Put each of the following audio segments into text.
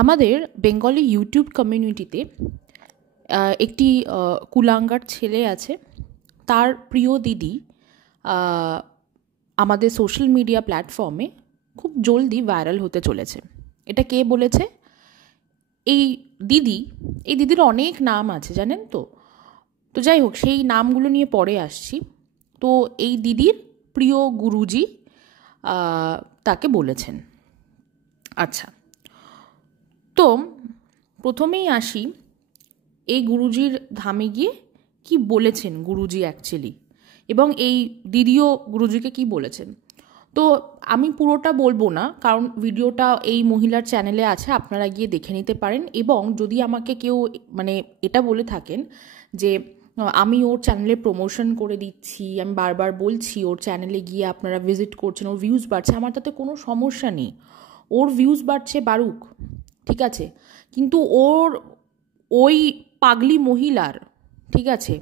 আমাদের Bengali YouTube কমিউনিটিতে একটি কুলাঙ্গার ছেলে আছে। তার প্রিয় দিদি আমাদের সোশ্যাল মিডিয়া প্ল্যাটফর্মে খুব জলদি ভাইরাল হতে চলেছে। এটা কে বলেছে? এই দিদির অনেক নাম আছে, জানেন তো। তো যাই হোক, সেই নামগুলো নিয়ে পরে আসছি। তো এই দিদির প্রিয় গুরুজি তাকে বলেছেন। আচ্ছা, তো প্রথমেই আসি এই গুরুজির ধামে গিয়ে কি বলেছেন গুরুজি অ্যাকচুয়ালি, এবং এই দিদিও গুরুজিকে কি বলেছেন। তো আমি পুরোটা বলবো না, কারণ ভিডিওটা এই মহিলার চ্যানেলে আছে, আপনারা গিয়ে দেখে নিতে পারেন। এবং যদি আমাকে কেউ এটা বলে থাকেন যে আমি ওর চ্যানেলে প্রমোশন করে দিচ্ছি, আমি বারবার বলছি ওর চ্যানেলে গিয়ে আপনারা ভিজিট করছেন, ওর ভিউজ বাড়ছে, আমার তাতে কোনো সমস্যা নেই। ওর ভিউজ বাড়ছে, বাড়ুক, ঠিক আছে। কিন্তু ওই পাগলি মহিলার, ঠিক আছে,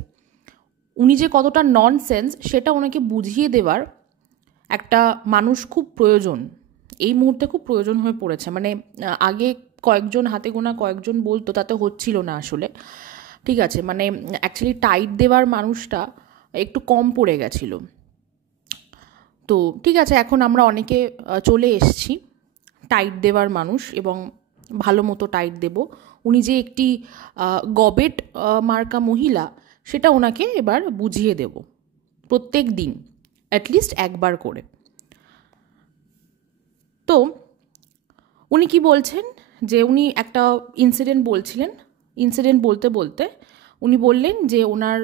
উনি যে কতটা ননসেন্স সেটা ওনাকে বুঝিয়ে দেওয়ার একটা মানুষ খুব প্রয়োজন, এই মুহূর্তে খুব প্রয়োজন হয়ে পড়েছে। আগে কয়েকজন, হাতে গোনা কয়েকজন বলতো, তাতে হচ্ছিল না আসলে, ঠিক আছে। অ্যাকচুয়ালি টাইট দেওয়ার মানুষটা একটু কম পড়ে গেছিল। তো ঠিক আছে, এখন আমরা অনেকে চলে এসছি টাইট দেওয়ার মানুষ, এবং ভালো মতো টাইট দেব। উনি যে একটি গবেট মার্কা মহিলা, সেটা ওনাকে এবার বুঝিয়ে দেব প্রত্যেক দিন, অ্যাটলিস্ট একবার করে। তো উনি কি বলছেন, যে উনি একটা ইনসিডেন্ট বলছিলেন। ইনসিডেন্ট বলতে বলতে উনি বললেন যে ওনার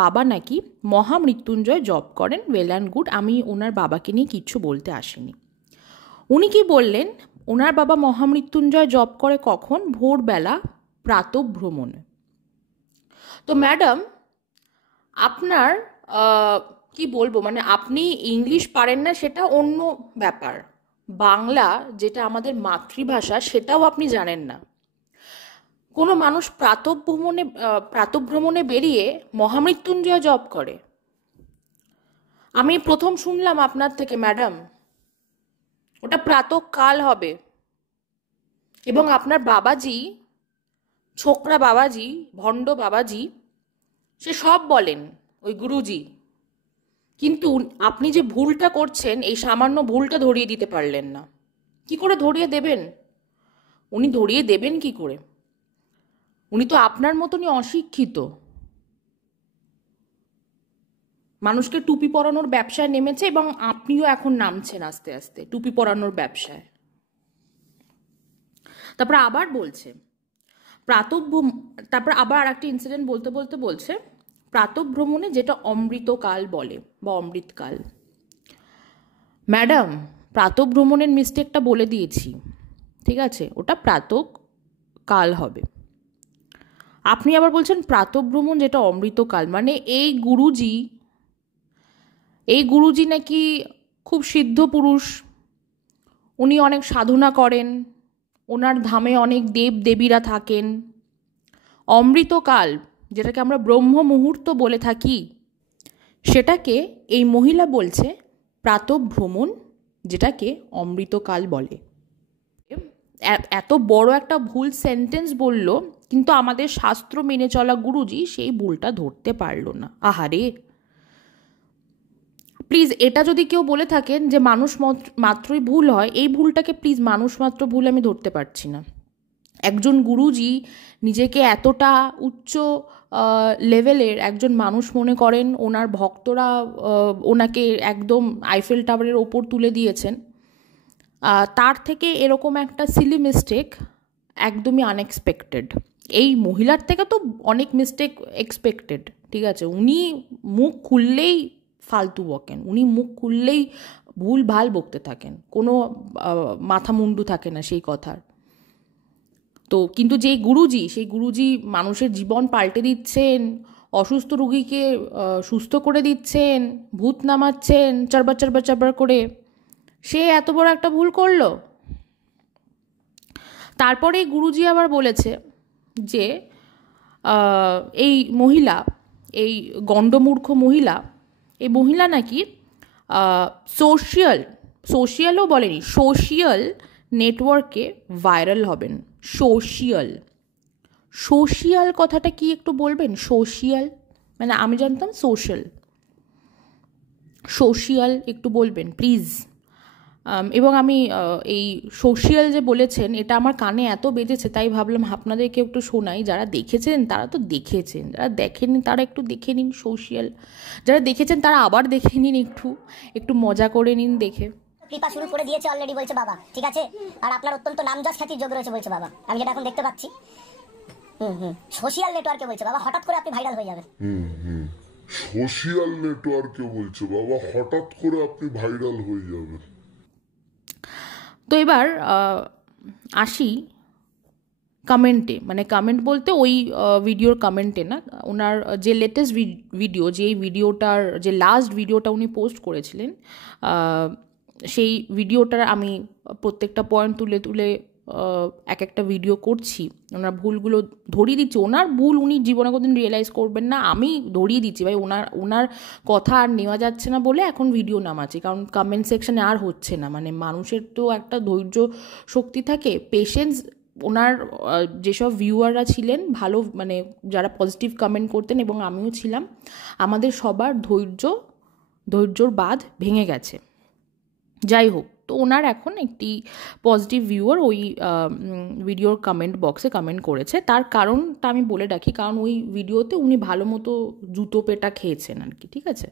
বাবা নাকি মহামৃত্যুঞ্জয় জব করেন, ওয়েল অ্যান্ড গুড, আমি ওনার বাবাকে নিয়ে কিচ্ছু বলতে আসিনি। উনি কি বললেন, ওনার বাবা মহামৃত্যুঞ্জয় জব করে কখন? ভোরবেলা প্রাতঃভ্রমণে। তো ম্যাডাম, আপনার কি বলবো, আপনি ইংলিশ পারেন না সেটা অন্য ব্যাপার, বাংলা যেটা আমাদের মাতৃভাষা সেটাও আপনি জানেন না। কোনো মানুষ প্রাতঃভ্রমণে বেরিয়ে মহামৃত্যুঞ্জয় জব করে? আমি প্রথম শুনলাম আপনার থেকে ম্যাডাম। ওটা প্রাতঃকাল হবে। এবং আপনার বাবাজি, ছোকরা বাবাজি, ভণ্ড বাবাজি, সে সব বলেন ওই গুরুজি। কিন্তু আপনি যে ভুলটা করছেন, এই সামান্য ভুলটা ধরিয়ে দিতে পারলেন না। কি করে ধরিয়ে দেবেন? উনি ধরিয়ে দেবেন কি করে? উনি তো আপনার মতনই অশিক্ষিত। মানুষকে টুপি পরানোর ব্যবসায় নেমেছে, এবং আপনিও এখন নামছেন আস্তে আস্তে টুপি পরানোর ব্যবসায়। তারপর আবার বলছে তারপর আবার আর একটা ইনসিডেন্ট বলতে বলতে বলছে প্রাতঃভ্রমণে যেটা অমৃতকাল বলে বা অমৃতকাল। ম্যাডাম, প্রাতঃভ্রমণের মিস্টেকটা বলে দিয়েছি, ঠিক আছে, ওটা প্রাতঃকাল হবে। আপনি আবার বলছেন প্রাতঃভ্রমণ যেটা অমৃতকাল। এই গুরুজি নাকি খুব সিদ্ধ পুরুষ, উনি অনেক সাধনা করেন, ওনার ধামে অনেক দেব দেবীরা থাকেন। অমৃতকাল, যেটাকে আমরা ব্রহ্ম মুহূর্ত বলে থাকি, সেটাকে এই মহিলা বলছে প্রাতঃভ্রমণ, যেটাকে অমৃতকাল বলে। এত বড় একটা ভুল সেন্টেন্স বলল, কিন্তু আমাদের শাস্ত্র মেনে চলা গুরুজি সেই ভুলটা ধরতে পারল না। আহারে, প্লিজ, এটা যদি কেউ বলে থাকেন যে মানুষ মাত্রই ভুল হয়, এই ভুলটাকে প্লিজ মানুষ মাত্র ভুল আমি ধরতে পারছি না। একজন গুরুজি নিজেকে এতটা উচ্চ লেভেলের একজন মানুষ মনে করেন, ওনার ভক্তরা ওনাকে একদম আইফেল টাওয়ারের ওপর তুলে দিয়েছেন। তার থেকে এরকম একটা সিলি মিস্টেক একদমই আনএক্সপেক্টেড। এই মহিলার থেকে তো অনেক মিস্টেক এক্সপেক্টেড, ঠিক আছে। উনি মুখ খুললেই ফালতু বকেন, উনি মুখ খুললেই ভুল ভাল বকতে থাকেন, কোনো মাথা মুন্ডু থাকে না সেই কথার। তো কিন্তু সেই গুরুজি মানুষের জীবন পাল্টে দিচ্ছেন, অসুস্থ রুগীকে সুস্থ করে দিচ্ছেন, ভূত নামাচ্ছেন চারবার চারবার চারবার করে, সে এত বড় একটা ভুল করলো। তারপরে গুরুজি আবার বলেছে যে এই মহিলা, এই গণ্ডমূর্খ মহিলা, এই মহিলা নাকি সোশ্যালও বলেনি, সোশ্যাল নেটওয়ার্কে ভাইরাল হবেন। সোশিয়াল। সোশিয়াল কথাটা কি একটু বলবেন? সোশিয়াল মানে আমি জানতাম সোশ্যাল, সোশিয়াল একটু বলবেন প্লিজ। এবং আমি এই সোশিয়াল যে বলেছেন এটা আমার কানে এত বেজেছে, তাই ভাবলাম আপনাদেরকে একটু শোনাই। যারা দেখেছেন তারা তো দেখেছেন, যারা দেখেননি তারা একটু দেখে নিন সোশিয়াল, যারা দেখেছেন তারা আবার দেখে নিন, একটু একটু মজা করে নিন দেখে। কৃপা শুরু করে দিয়েছে অলরেডি বলছে বাবা, ঠিক আছে? আর আপনার অত্যন্ত নামযশ খ্যাতির যোগ রয়েছে বলছে বাবা, আমি যেটা এখন দেখতে পাচ্ছি। সোশ্যাল নেটওয়ার্কে বলছে বাবা হঠাৎ করে আপনি ভাইরাল হয়ে যাবেন। সোশ্যাল নেটওয়ার্কে বলছে বাবা হঠাৎ করে আপনি ভাইরাল হয়ে যাবেন। তো এবার আসি কমেন্টে, মানে কমেন্ট বলতে ওই ভিডিওর কমেন্টে না, ওনার যে লেটেস্ট ভিডিও, যেই ভিডিওটার যে লাস্ট ভিডিওটা উনি পোস্ট করেছিলেন, সেই ভিডিওটার আমি প্রত্যেকটা পয়েন্ট তুলে তুলে এক একটা ভিডিও করছি, ওনার ভুলগুলো ধরিয়ে দিচ্ছি। ওনার ভুল উনি জীবনে কোনোদিন রিয়েলাইজ করবেন না, আমি ধরিয়ে দিচ্ছি ভাই। ওনার কথা আর নেওয়া যাচ্ছে না বলে এখন ভিডিও নামাচ্ছি, কারণ কমেন্ট সেকশানে আর হচ্ছে না। মানে মানুষের তো একটা ধৈর্য শক্তি থাকে, পেশেন্স। ওনার যেসব ভিউয়াররা ছিলেন ভালো, মানে যারা পজিটিভ কমেন্ট করতেন এবং আমিও ছিলাম, আমাদের সবার ধৈর্যর বাঁধ ভেঙে গেছে। যাই হোক, তো ওনার এখন একটি পজিটিভ ভিউয়ার ওই ভিডিওর কমেন্ট বক্সে কমেন্ট করেছে। তার কারণটা আমি বলে রাখি, কারণ ওই ভিডিওতে উনি ভালো মতো জুতো পেটা খেয়েছেন আর কি, ঠিক আছে?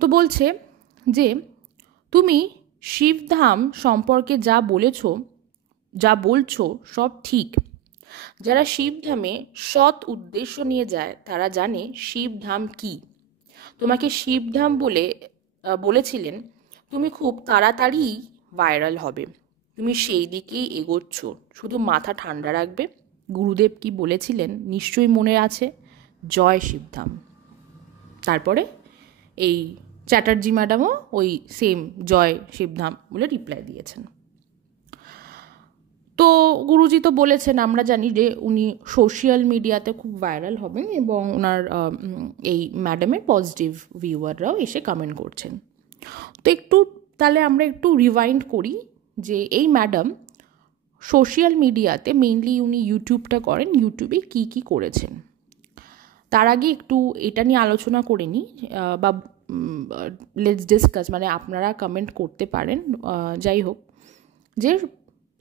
তো বলছে যে তুমি শিবধাম সম্পর্কে যা বলছো সব ঠিক। যারা শিবধামে সৎ উদ্দেশ্য নিয়ে যায় তারা জানে শিবধাম কি। তোমাকে শিবধাম বলেছিলেন তুমি খুব তাড়াতাড়ি ভাইরাল হবে, তুমি সেই দিকেই এগোচ্ছ, শুধু মাথা ঠান্ডা রাখবে। গুরুদেব কি বলেছিলেন নিশ্চয়ই মনে আছে, জয় শিবধাম। তারপরে এই চ্যাটার্জি ম্যাডামও ওই সেম জয় শিবধাম বলে রিপ্লাই দিয়েছেন। তো গুরুজি তো বলেছেন, আমরা জানি যে উনি সোশ্যাল মিডিয়াতে খুব ভাইরাল হবেন, এবং ওনার এই ম্যাডামের পজিটিভ ভিউয়াররাও এসে কমেন্ট করছেন। তো তাহলে আমরা একটু রিভাইন্ড করি যে এই ম্যাডাম সোশ্যাল মিডিয়াতে, মেইনলি উনি ইউটিউবটা করেন, ইউটিউবে কী কী করেছেন। তার আগে একটু এটা নিয়ে আলোচনা করে নিই, বা লেটস ডিসকাস, মানে আপনারা কমেন্ট করতে পারেন। যাই হোক, যে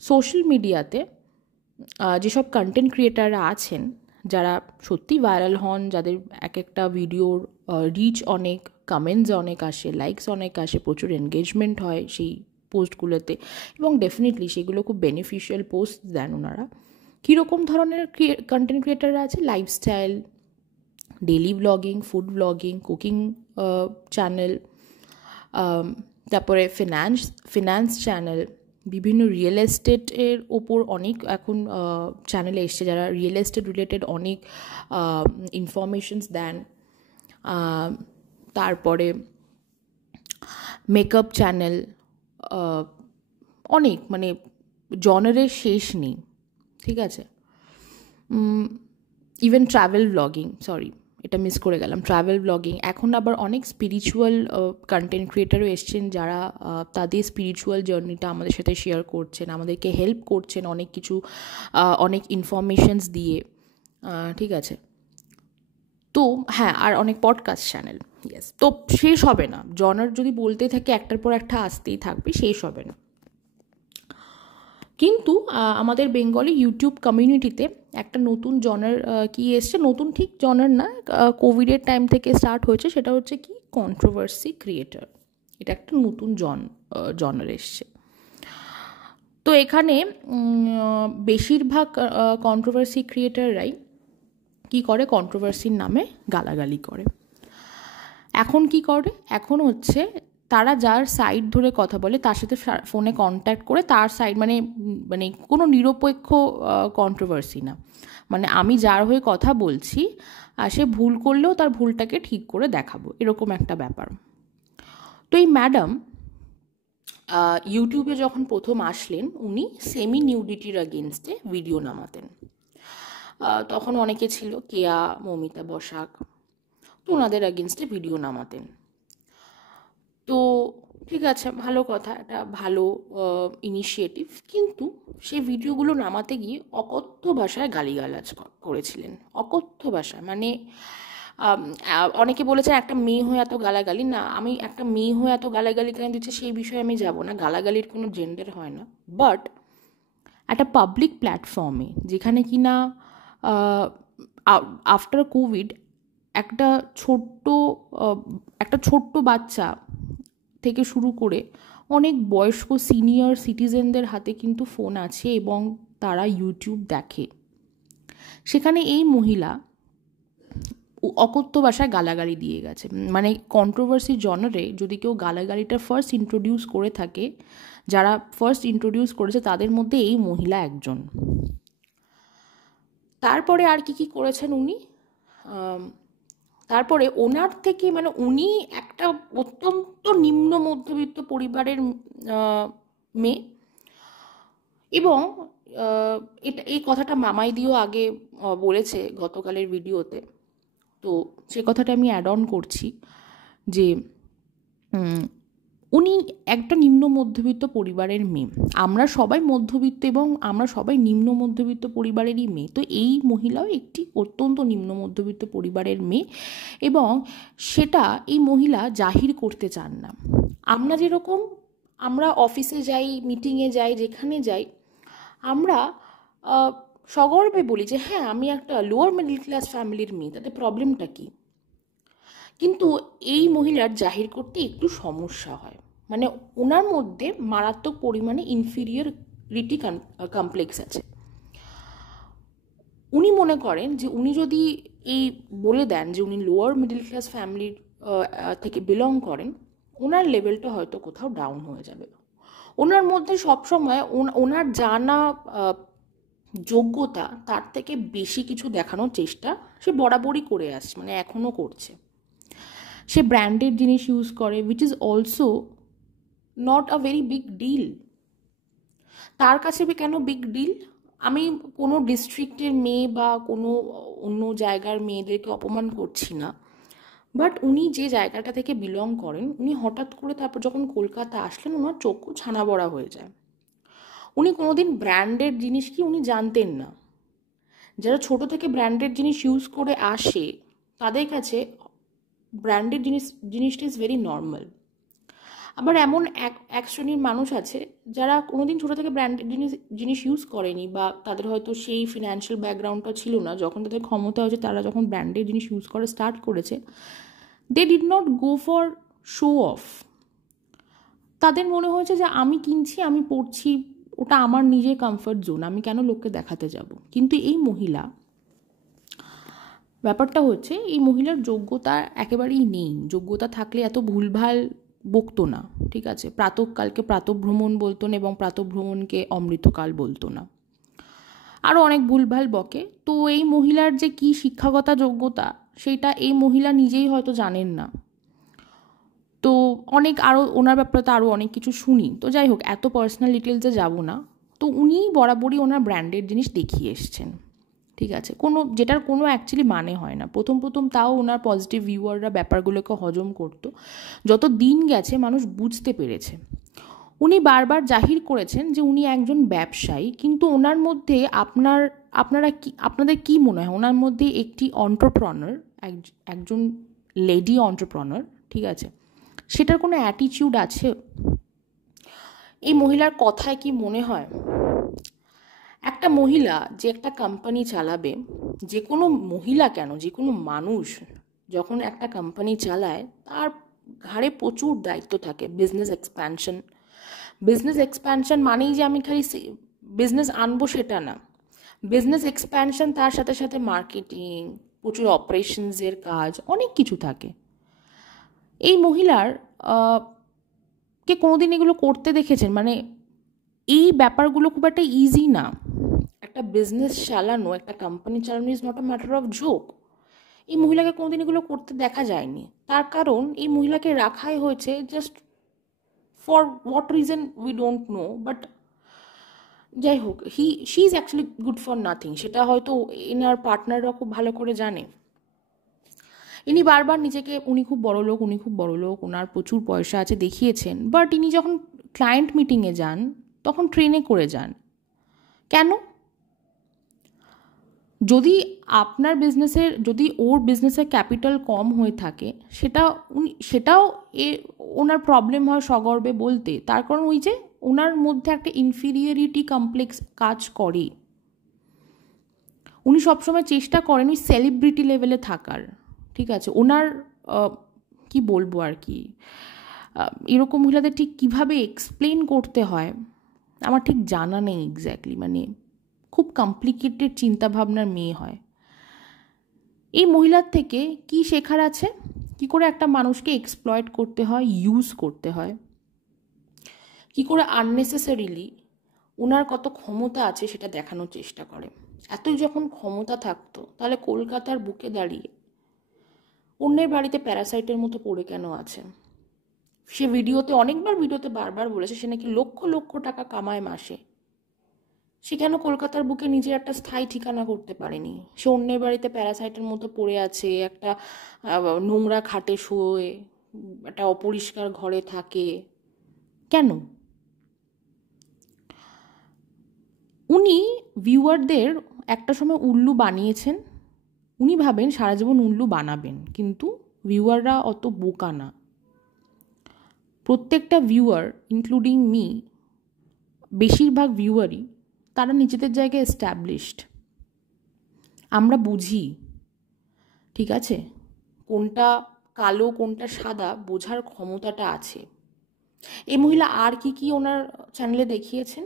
সোশ্যাল মিডিয়াতে যেসব কন্টেন্ট ক্রিয়েটাররা আছেন, যারা সত্যি ভাইরাল হন, যাদের এক একটা ভিডিওর রিচ অনেক, কমেন্টস অনেক আসে, লাইকস অনেক আসে, প্রচুর এনগেজমেন্ট হয় সেই পোস্টগুলোতে, এবং ডেফিনেটলি সেগুলো খুব বেনিফিশিয়াল পোস্ট দেন ওনারা। কীরকম ধরনের কন্টেন্ট ক্রিয়েটাররা আছে? Lifestyle, daily blogging, food blogging, cooking channel, তারপরে ফিনান্স চ্যানেল, বিভিন্ন রিয়েল এস্টেটের ওপর অনেক এখন চ্যানেলে এসছে, যারা রিয়েল এস্টেট রিলেটেড অনেক ইনফরমেশনস দেন। তারপরে মেকআপ চ্যানেল, অনেক, মানে জনারের শেষ নেই, ঠিক আছে? ইভেন ট্রাভেল ব্লগিং, সরি এটা মিস করে গেলাম, ট্রাভেল ব্লগিং। এখন আবার অনেক স্পিরিচুয়াল কন্টেন্ট ক্রিয়েটারও এসছেন, যারা তাদের স্পিরিচুয়াল জার্নিটা আমাদের সাথে শেয়ার করছেন, আমাদেরকে হেল্প করছেন অনেক কিছু, অনেক ইনফরমেশনস দিয়ে, ঠিক আছে? তো হ্যাঁ, আর অনেক পডকাস্ট চ্যানেল, ইয়েস। তো শেষ হবে না, জনার যদি বলতে থাকে একটার পর একটা আসতেই থাকবে, শেষ হবে না। কিন্তু আমাদের বেঙ্গলি ইউটিউব কমিউনিটিতে একটা নতুন জনার কি এসছে, নতুন ঠিক জনার না, কোভিডের টাইম থেকে স্টার্ট হয়েছে, সেটা হচ্ছে কি কন্ট্রোভার্সি ক্রিয়েটার। এটা একটা নতুন জনার এসছে। তো এখানে বেশিরভাগ কন্ট্রোভার্সি ক্রিয়েটাররাই কী করে, কন্ট্রোভার্সির নামে গালাগালি করে। এখন কি করে, এখন হচ্ছে তারা যার সাইড ধরে কথা বলে তার সাথে ফোনে কন্ট্যাক্ট করে তার সাইড, মানে কোনো নিরপেক্ষ কন্ট্রোভার্সি না, মানে আমি যার হয়ে কথা বলছি আর সে ভুল করলেও তার ভুলটাকে ঠিক করে দেখাবো, এরকম একটা ব্যাপার। তো এই ম্যাডাম ইউটিউবে যখন প্রথম আসলেন, উনি সেমি নিউডিটির এগেনস্টে ভিডিও নামাতেন। তখন অনেকে ছিল, কেয়া, মমিতা বসাক, তো ওনাদের এগেনস্টে ভিডিও নামাতেন। তো ঠিক আছে, ভালো কথা, এটা ভালো ইনিশিয়েটিভ, কিন্তু সেই ভিডিওগুলো নামাতে গিয়ে অকথ্য ভাষায় গালিগালাজ করেছিলেন, অকথ্য ভাষায়। মানে অনেকে বলেছেন একটা মেয়ে হয়ে এত গালাগালি, না আমি একটা মেয়ে হয়ে এত গালাগালি কেন দিচ্ছে সেই বিষয়ে আমি যাব না, গালাগালির কোনো জেন্ডার হয় না। বাট একটা পাবলিক প্ল্যাটফর্মে যেখানে কিনা আফটার কোভিড একটা ছোট্ট একটা ছোট্ট বাচ্চা থেকে শুরু করে অনেক বয়স্ক সিনিয়র সিটিজেনদের হাতে কিন্তু ফোন আছে এবং তারা ইউটিউব দেখে, সেখানে এই মহিলা অকথ্য ভাষায় গালাগালি দিয়ে গেছে। মানে কন্ট্রোভার্সি জনারে যদি কেউ গালাগালিটা ফার্স্ট ইন্ট্রোডিউস করে থাকে, যারা ফার্স্ট ইন্ট্রোডিউস করেছে তাদের মধ্যে এই মহিলা একজন। তারপরে আর কি করেছেন উনি, তারপরে ওনার থেকে মানে উনি একটা অত্যন্ত নিম্ন মধ্যবিত্ত পরিবারের মেয়ে, এবং এই কথাটা মামাই দিও আগে বলেছে গতকালের ভিডিওতে, তো সে কথাটা আমি অ্যাড অন করছি যে উনি একটা নিম্ন মধ্যবিত্ত পরিবারের মেয়ে, আমরা সবাই মধ্যবিত্ত এবং আমরা সবাই নিম্ন মধ্যবিত্ত পরিবারেরই মেয়ে, তো এই মহিলাও একটি অত্যন্ত নিম্ন মধ্যবিত্ত পরিবারের মেয়ে, এবং সেটা এই মহিলা জাহির করতে চান না। আমরা যেরকম আমরা অফিসে যাই, মিটিংয়ে যাই, যেখানে যাই, আমরা সগর্বে বলি যে হ্যাঁ আমি একটা লোয়ার মিডল ক্লাস ফ্যামিলির মেয়ে, তাতে প্রবলেমটা কী? কিন্তু এই মহিলার জাহির করতে একটু সমস্যা হয়, মানে ওনার মধ্যে মারাত্মক পরিমাণে ইনফিরিয়রিটি কমপ্লেক্স আছে। উনি মনে করেন যে উনি যদি এই বলে দেন যে উনি লোয়ার মিডল ক্লাস ফ্যামিলির থেকে বিলং করেন, ওনার লেভেলটা হয়তো কোথাও ডাউন হয়ে যাবে। ওনার মধ্যে সবসময় ওনার জানা যোগ্যতা তার থেকে বেশি কিছু দেখানোর চেষ্টা সে বরাবরই করে আসছে, মানে এখনও করছে। সে ব্র্যান্ডেড জিনিস ইউজ করে, which is also not a very big deal. তার কাছে কেন বিগ ডিল? আমি কোনো ডিস্ট্রিক্টের মেয়ে বা কোনো অন্য জায়গার মেয়েদেরকে অপমান করছি না, বাট উনি যে জায়গাটা থেকে বিলং করেন, উনি হঠাৎ করে তারপর যখন কলকাতা আসলেন ওনার চক্ষু ছানা বড়া হয়ে যায়। উনি কোনোদিন ব্র্যান্ডেড জিনিস কি উনি জানতেন না। যারা ছোট থেকে ব্র্যান্ডেড জিনিস ইউজ করে আসে তাদের কাছে ব্র্যান্ডেড জিনিসটা ইজ ভেরি নর্মাল। আবার এমন এক শ্রেণীর মানুষ আছে যারা কোনোদিন ছোটো থেকে ব্র্যান্ডেড জিনিস ইউজ করেনি, বা তাদের হয়তো সেই ফিনান্সিয়াল ব্যাকগ্রাউন্ডটা ছিল না, যখন তাদের ক্ষমতা হয়েছে তারা যখন ব্র্যান্ডেড জিনিস ইউজ করা স্টার্ট করেছে, they did not go for show off. তাদের মনে হয়েছে যে আমি কিনছি, আমি পড়ছি, ওটা আমার নিজের কমফর্ট জোন, আমি কেন লোককে দেখাতে যাব। কিন্তু এই মহিলা, ব্যাপারটা হচ্ছে এই মহিলার যোগ্যতা একেবারেই নেই। যোগ্যতা থাকলে এত ভুলভাল বকতো না, ঠিক আছে? প্রাতঃকালকে প্রাতঃভ্রমণ বলতো না এবং প্রাতঃভ্রমণকে অমৃতকাল বলতো না, আরও অনেক ভুলভাল বকে। তো এই মহিলার যে কি শিক্ষাগত যোগ্যতা সেইটা এই মহিলা নিজেই হয়তো জানেন না। তো অনেক আরও ওনার ব্যাপারে তো আরও অনেক কিছু শুনি, তো যাই হোক এত পার্সোনাল ডিটেলসে যাব না। তো উনি বরাবরই ওনার ব্র্যান্ডেড জিনিস দেখিয়ে এসছেন, ঠিক আছে, যেটার কোনো অ্যাকচুয়ালি মানে হয় না। প্রথম তাও ওনার পজিটিভ ভিউয়াররা ব্যাপারগুলোকে হজম করতো, যত দিন গেছে মানুষ বুঝতে পেরেছে। উনি বারবার জাহির করেছেন যে উনি একজন ব্যবসায়ী, কিন্তু ওনার মধ্যে আপনাদের কি মনে হয় ওনার মধ্যে একটি অন্টারপ্রনার, একজন লেডি অন্টারপ্রনার, ঠিক আছে, সেটার কোনো অ্যাটিটিউড আছে? এই মহিলার কথায় কি মনে হয় একটা মহিলা যে একটা কোম্পানি চালাবে, যে কোনো মহিলা কেন, যে কোনো মানুষ যখন একটা কোম্পানি চালায় তার ঘাড়ে প্রচুর দায়িত্ব থাকে। বিজনেস এক্সপ্যানশন মানেই যে আমি খালি বিজনেস আনবো সেটা না। বিজনেস এক্সপ্যানশন তার সাথে সাথে মার্কেটিং, প্রচুর অপারেশনসের কাজ, অনেক কিছু থাকে। এই মহিলার কে কোনোদিন এগুলো করতে দেখেছেন? মানে এই ব্যাপারগুলো খুব একটা ইজি না। একটা বিজনেস চালানো, একটা কোম্পানি চালানো is not a matter of joke. এই মহিলাকে কোনোদিন এগুলো করতে দেখা যায়নি। তার কারণ এই মহিলাকে রাখাই হয়েছে just for what reason we don't know, but যাই হোক she is actually good for nothing, সেটা হয়তো এনার পার্টনাররা খুব ভালো করে জানে। ইনি বারবার নিজেকে উনি খুব বড় লোক, উনি খুব বড় লোক, ওনার প্রচুর পয়সা আছে দেখিয়েছেন, বাট ইনি যখন ক্লায়েন্ট মিটিংয়ে যান তখন ট্রেনে করে যান। কেন? যদি আপনার বিজনেসের, যদি ওর বিজনেসের ক্যাপিটাল কম হয়ে থাকে, সেটাও ওনার প্রবলেম হয় সগর্বে বলতে। তার কারণ ওই যে ওনার মধ্যে একটা ইনফিরিয়রিটি কমপ্লেক্স কাজ করে। উনি সবসময় চেষ্টা করেন ওই সেলিব্রিটি লেভেলে থাকার, ঠিক আছে? ওনার কি বলবো আর কি, এরকম মহিলাদের ঠিক কীভাবে এক্সপ্লেন করতে হয় আমার ঠিক জানা নেই এক্স্যাক্টলি, মানে খুব কমপ্লিকেটেড চিন্তাভাবনার মেয়ে হয়। এই মহিলার থেকে কি শেখার আছে? কি করে একটা মানুষকে এক্সপ্লয়েট করতে হয়, ইউজ করতে হয়, কি করে আননেসেসারিলি ওনার কত ক্ষমতা আছে সেটা দেখানোর চেষ্টা করে। এতই যখন ক্ষমতা থাকতো, তাহলে কলকাতার বুকে দাঁড়িয়ে অন্যের বাড়িতে প্যারাসাইটের মতো পড়ে কেন আছে? সে অনেকবার ভিডিওতে বারবার বলেছে সে নাকি লক্ষ লক্ষ টাকা কামায় মাসে। সে কেন কলকাতার বুকে নিজের একটা স্থায়ী ঠিকানা করতে পারেনি? সে অন্যের বাড়িতে প্যারাসাইটের মতো পড়ে আছে, একটা নোংরা খাটে শোয়ে, একটা অপরিষ্কার ঘরে থাকে কেন? উনি ভিউয়ারদের একটা সময় উল্লু বানিয়েছেন। উনি ভাবেন সারা জীবন উল্লু বানাবেন, কিন্তু ভিউয়াররা অত বোকা না। প্রত্যেকটা ভিউয়ার, ইনক্লুডিং মি, বেশিরভাগ ভিউয়ারই তারা নিজেদের জায়গায় এস্টাবলিশড। আমরা বুঝি, ঠিক আছে, কোনটা কালো কোনটা সাদা বোঝার ক্ষমতাটা আছে। এই মহিলা আর কি ওনার চ্যানেলে দেখিয়েছেন?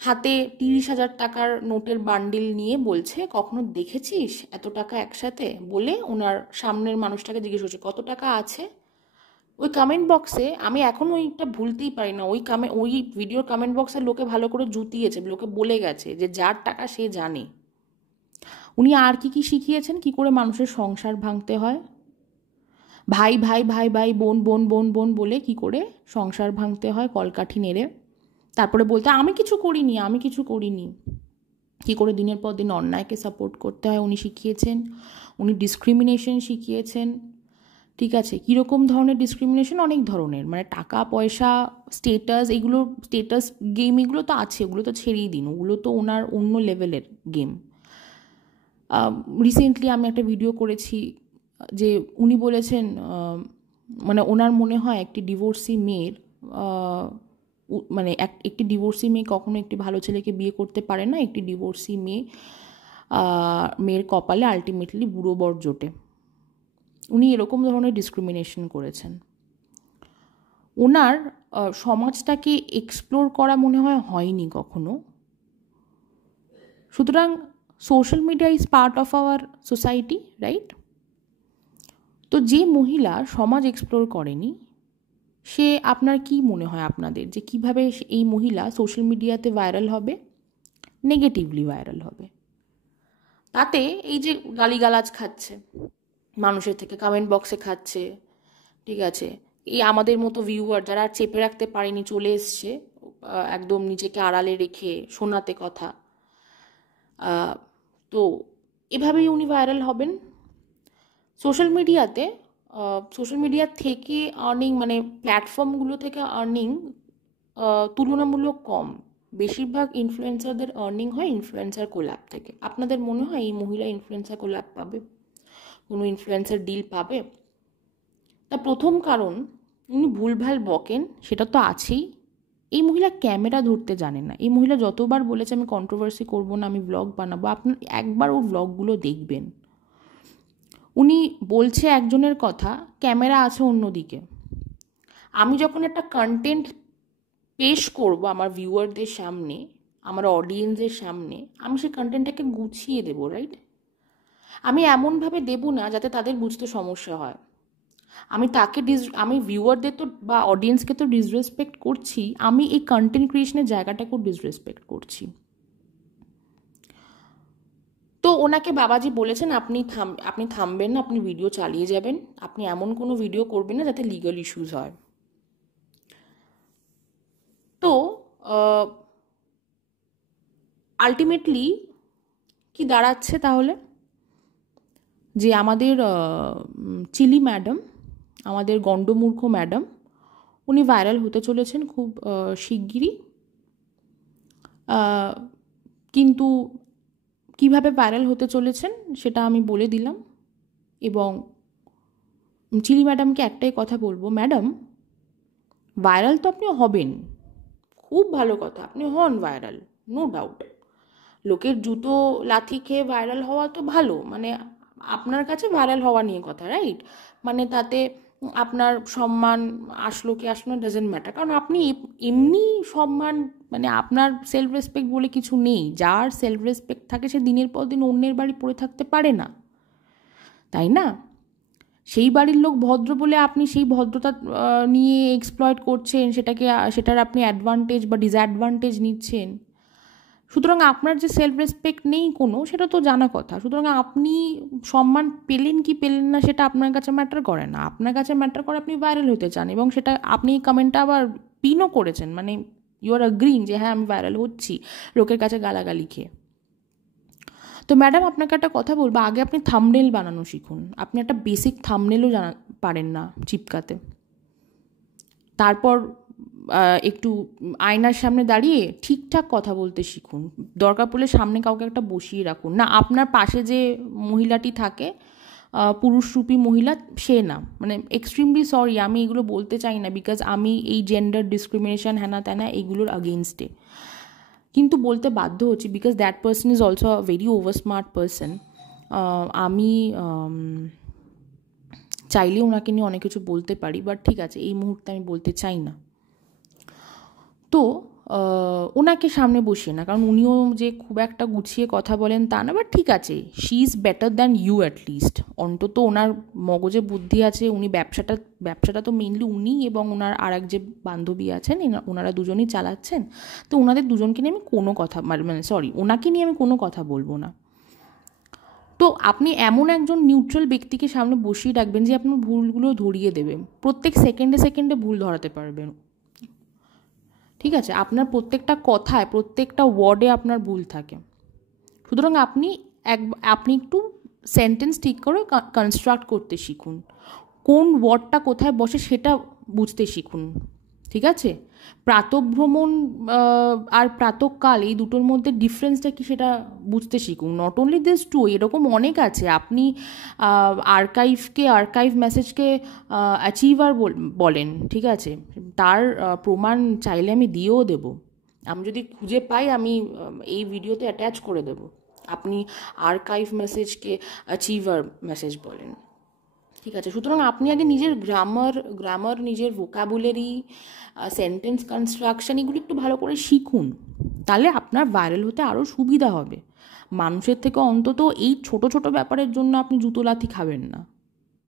হাতে 30,000 টাকার নোটের বান্ডিল নিয়ে বলছে, কখনো দেখেছিস এত টাকা একসাথে? বলে ওনার সামনের মানুষটাকে জিজ্ঞেস করছে কত টাকা আছে। ওই কমেন্ট বক্সে আমি এখন ওইটা ভুলতেই পারি না, ওই ভিডিওর কমেন্ট বক্সে লোকে ভালো করে জুতিয়েছে, লোকে বলে গেছে যে যার টাকা সে জানে। উনি আর কি শিখিয়েছেন? কি করে মানুষের সংসার ভাঙতে হয়, ভাই ভাই ভাই ভাই, বোন বোন বোন বোন বলে কি করে সংসার ভাঙতে হয় কলকাঠি নেড়ে। তারপরে বলতে আমি কিছু করিনি। কি করে দিনের পর দিন অন্যায়কে সাপোর্ট করতে হয় উনি শিখিয়েছেন। উনি ডিসক্রিমিনেশন শিখিয়েছেন, ঠিক আছে? কীরকম ধরনের ডিসক্রিমিনেশন? অনেক ধরনের, মানে টাকা পয়সা, স্টেটাস গেম এগুলো তো আছে, ওগুলো তো ছেড়েই দিন, ওগুলো তো ওনার অন্য লেভেলের গেম। রিসেন্টলি আমি একটা ভিডিও করেছি যে উনি বলেছেন, মানে ওনার মনে হয় একটি ডিভোর্সি মেয়ের, মানে একটি ডিভোর্সি মেয়ে কখনো একটি ভালো ছেলেকে বিয়ে করতে পারে না। একটি ডিভোর্সি মেয়ের কপালে আলটিমেটলি বুড়ো বর জোটে। উনি এরকম ধরনের ডিসক্রিমিনেশন করেছেন। ওনার সমাজটাকে এক্সপ্লোর করা মনে হয়নি কখনো। সুতরাং social media is part of our society, right? তো যে মহিলা সমাজ এক্সপ্লোর করেনি, সে আপনার কি মনে হয় আপনাদের যে কিভাবে এই মহিলা সোশ্যাল মিডিয়াতে ভাইরাল হবে? নেগেটিভলি ভাইরাল হবে। তাতে এই যে গালিগালাজ খাচ্ছে মানুষের থেকে, কমেন্ট বক্সে খাচ্ছে, ঠিক আছে, এই আমাদের মতো ভিউয়ার যারা চেপে রাখতে পারেনি চলে এসছে একদম নিজেকে আড়ালে রেখে শোনাতে কথা। তো এভাবেই উনি ভাইরাল হবেন। সোশ্যাল মিডিয়া থেকে আর্নিং, মানে প্ল্যাটফর্মগুলো থেকে আর্নিং তুলনামূলক কম। বেশিরভাগ ইনফ্লুয়েন্সারদের আর্নিং হয় ইনফ্লুয়েন্সার কোল্যাব থেকে। আপনাদের মনে হয় এই মহিলা ইনফ্লুয়েন্সার কোল্যাব পাবে, কোনো ইনফ্লুয়েন্সার ডিল পাবে? তার প্রথম কারণ উনি ভুলভাল বকেন, সেটা তো আছেই। এই মহিলা ক্যামেরা ধরতে জানেন না। এই মহিলা যতবার বলেছে আমি কন্ট্রোভার্সি করবো না, আমি ব্লগ বানাবো, আপনার একবার ওর ব্লগগুলো দেখবেন। উনি বলছে একজনের কথা, ক্যামেরা আছে অন্যদিকে। আমি যখন একটা কন্টেন্ট পেশ করব আমার ভিউয়ারদের সামনে, আমার অডিয়েন্সের সামনে, আমি সেই কন্টেন্টটাকে গুছিয়ে দেবো, রাইট? আমি এমনভাবে দেবো না যাতে তাদের বুঝতে সমস্যা হয়। আমি ভিউয়ারদের তো বা অডিয়েন্সকে তো ডিসরেসপেক্ট করছি, আমি এই কন্টেন্ট ক্রিয়েশনের জায়গাটাকেও ডিসরেসপেক্ট করছি। তো ওনাকে বাবাজি বলেছেন আপনি থামবেন না, আপনি ভিডিও চালিয়ে যাবেন, আপনি এমন কোনো ভিডিও করবেন না যাতে লিগাল ইস্যুস হয়। তো আলটিমেটলি কি দাঁড়াচ্ছে তাহলে? যে আমাদের চিলি ম্যাডাম, আমাদের গণ্ডমূর্খ ম্যাডাম, উনি ভাইরাল হতে চলেছেন খুব শিগগিরই। কিন্তু কিভাবে ভাইরাল হতে চলেছেন সেটা আমি বলে দিলাম। এবং চিলি ম্যাডামকে একটাই কথা বলবো, ম্যাডাম ভাইরাল তো আপনি হবেন, খুব ভালো কথা, আপনি হন ভাইরাল, নো ডাউট। লোকের জুতো লাথি খেয়ে ভাইরাল হওয়া তো ভালো, মানে আপনার কাছে ভাইরাল হওয়া নিয়ে কথা, রাইট? মানে তাতে আপনার সম্মান আসলো কি আসলো না ডাজেন্ট ম্যাটার, কারণ আপনি এমনি সম্মান, মানে আপনার সেলফ রেসপেক্ট বলে কিছু নেই। যার সেলফ রেসপেক্ট থাকে সে দিনের পর দিন অন্যের বাড়ি পড়ে থাকতে পারে না, তাই না? সেই বাড়ির লোক ভদ্র বলে আপনি সেই ভদ্রতা নিয়ে এক্সপ্লয়েট করছেন, সেটার আপনি অ্যাডভান্টেজ বা ডিসঅ্যাডভান্টেজ নিচ্ছেন। সুতরাং আপনার যে সেলফ রেসপেক্ট নেই কোনো, সেটা তো জানা কথা। সুতরাং আপনি সম্মান পেলেন কি পেলেন না সেটা আপনার কাছে ম্যাটার করে না। আপনার কাছে ম্যাটার করে আপনি ভাইরাল হতে চান, এবং সেটা আপনি এই কমেন্টটা আবার পিনও করেছেন, মানে ইউ আর অ্যাগ্রিং যে হ্যাঁ আমি ভাইরাল হচ্ছি লোকের কাছে গালাগালি খেয়ে। তো ম্যাডাম আপনাকে একটা কথা বলবো, আগে আপনি থাম্বনেল বানানো শিখুন। আপনি একটা বেসিক থাম্বনেলও পারেন না চিপকাতে। তারপর একটু আয়নার সামনে দাঁড়িয়ে ঠিকঠাক কথা বলতে শিখুন। দরকার পড়লে সামনে কাউকে একটা বসিয়ে রাখুন, না আপনার পাশে যে মহিলাটি থাকে পুরুষরূপী মহিলা, সে না। মানে এক্সট্রিমলি সরি, আমি এগুলো বলতে চাই না, বিকজ আমি এই জেন্ডার ডিসক্রিমিনেশন হ্যানা ত্যানা এগুলোর আগেনস্টে, কিন্তু বলতে বাধ্য হচ্ছি because that person is also a very over smart person. আমি চাইলে ওনাকে নিয়ে অনেক কিছু বলতে পারি, বাট ঠিক আছে এই মুহূর্তে আমি বলতে চাই না। তো ওনাকে সামনে বসিয়ে না, কারণ উনিও যে খুব একটা গুছিয়ে কথা বলেন তা না, বাট ঠিক আছে, she is better than you at least. অন্তত ওনার মগজে বুদ্ধি আছে। উনি ব্যবসাটা তো মেইনলি উনি এবং ওনার আর এক যে বান্ধবী আছেন, ওনারা দুজনই চালাচ্ছেন। তো ওনাদের দুজনকে নিয়ে আমি কোনো কথা, মানে সরি, ওনাকে নিয়ে আমি কোনো কথা বলবো না। তো আপনি এমন একজন নিউট্রাল ব্যক্তিকে সামনে বসিয়ে রাখবেন যে আপনার ভুলগুলো ধরিয়ে দেবে, প্রত্যেক সেকেন্ডে ভুল ধরাতে পারবেন, ঠিক আছে? আপনার প্রত্যেকটা কথায়, প্রত্যেকটা ওয়ার্ডে আপনার ভুল থাকে। সুতরাং আপনি একটু সেন্টেন্স ঠিক করে কনস্ট্রাক্ট করতে শিখুন, কোন ওয়ার্ডটা কোথায় বসে সেটা বুঝতে শিখুন, ঠিক আছে? প্রাতঃভ্রমণ আর প্রাতঃকাল এই দুটোর মধ্যে ডিফারেন্সটা কি সেটা বুঝতে শিখুন। নট অনলি দিস টু, এরকম অনেক আছে। আপনি আর্কাইভ মেসেজকে অ্যাচিভার বলেন, ঠিক আছে? তার প্রমাণ চাইলে আমি দিয়েও দেব, আমি যদি খুঁজে পাই আমি এই ভিডিওতে অ্যাটাচ করে দেব। আপনি আর্কাইভ মেসেজকে অ্যাচিভার মেসেজ বলেন, ঠিক আছে? সুতরাং আপনি আগে নিজের গ্রামার নিজের ভোকাবুলারি, সেন্টেন্স কনস্ট্রাকশন এগুলো একটু ভালো করে শিখুন, তাহলে আপনার ভাইরাল হতে আরও সুবিধা হবে। মানুষের থেকে অন্তত এই ছোট ছোট ব্যাপারের জন্য আপনি জুতো লাথি খাবেন না।